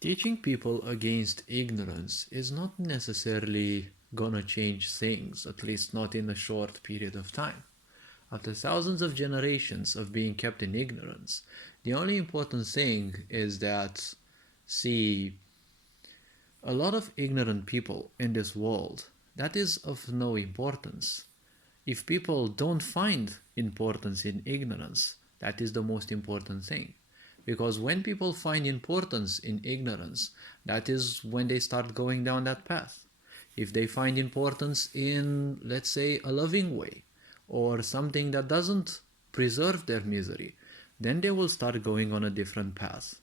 Teaching people against ignorance is not necessarily gonna change things, at least not in a short period of time. After thousands of generations of being kept in ignorance, the only important thing is that, see, a lot of ignorant people in this world, that is of no importance. If people don't find importance in ignorance, that is the most important thing. Because when people find importance in ignorance, that is when they start going down that path. If they find importance in, let's say, a loving way, or something that doesn't preserve their misery, then they will start going on a different path.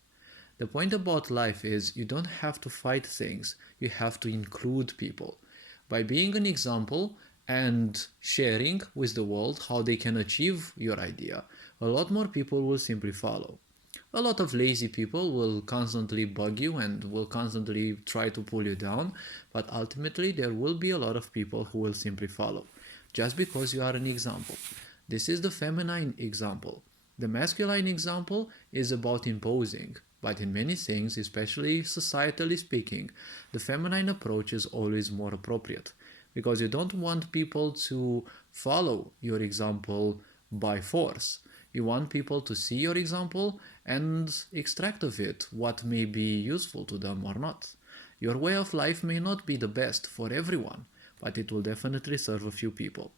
The point about life is you don't have to fight things, you have to include people. By being an example and sharing with the world how they can achieve your idea, a lot more people will simply follow. A lot of lazy people will constantly bug you and will constantly try to pull you down, but ultimately there will be a lot of people who will simply follow, just because you are an example. This is the feminine example. The masculine example is about imposing, but in many things, especially societally speaking, the feminine approach is always more appropriate, because you don't want people to follow your example by force. You want people to see your example and extract of it what may be useful to them or not. Your way of life may not be the best for everyone, but it will definitely serve a few people.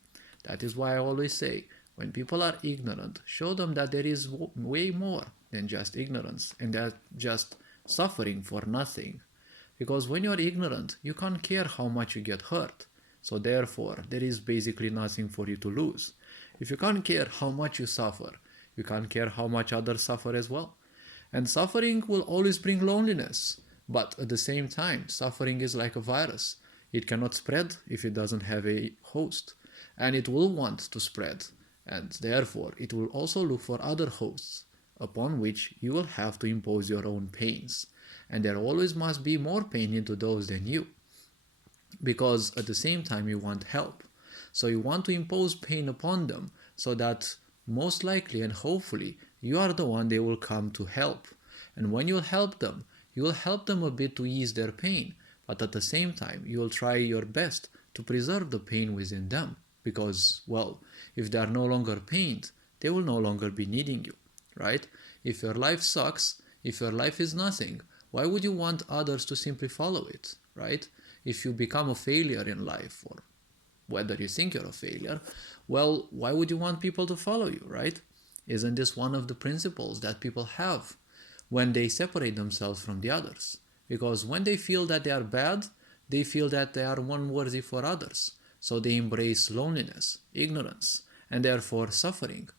That is why I always say, when people are ignorant, show them that there is way more than just ignorance and that just suffering for nothing. Because when you're ignorant, you can't care how much you get hurt. So therefore, there is basically nothing for you to lose. If you can't care how much you suffer, you can't care how much others suffer as well. And suffering will always bring loneliness. But at the same time, suffering is like a virus. It cannot spread if it doesn't have a host. And it will want to spread. And therefore, it will also look for other hosts, upon which you will have to impose your own pains. And there always must be more pain into those than you. Because at the same time, you want help. So you want to impose pain upon them so that most likely and hopefully you are the one they will come to help. And when you help them, you will help them a bit to ease their pain, but at the same time you will try your best to preserve the pain within them, because, well, if they are no longer pained, they will no longer be needing you, right? If your life sucks, if your life is nothing, why would you want others to simply follow it, right? If you become a failure in life, or whether you think you're a failure, well, why would you want people to follow you, right? Isn't this one of the principles that people have when they separate themselves from the others? Because when they feel that they are bad, they feel that they are unworthy for others. So they embrace loneliness, ignorance, and therefore suffering.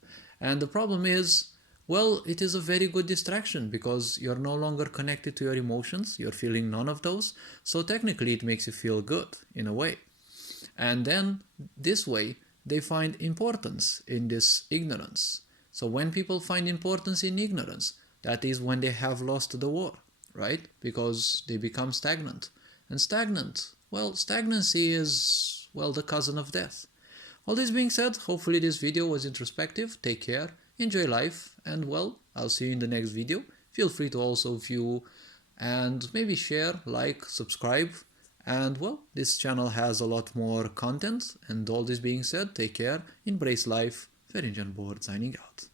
And the problem is, well, it is a very good distraction because you're no longer connected to your emotions, you're feeling none of those, so technically it makes you feel good in a way. And then this way, they find importance in this ignorance. So when people find importance in ignorance, that is when they have lost the war, right? Because they become stagnant. And stagnant, well, stagnancy is, well, the cousin of death. All this being said, hopefully this video was introspective. Take care, enjoy life, and well, I'll see you in the next video. Feel free to also view and maybe share, like, subscribe. And well, this channel has a lot more content. And all this being said, take care, embrace life. Ferinjan Board signing out.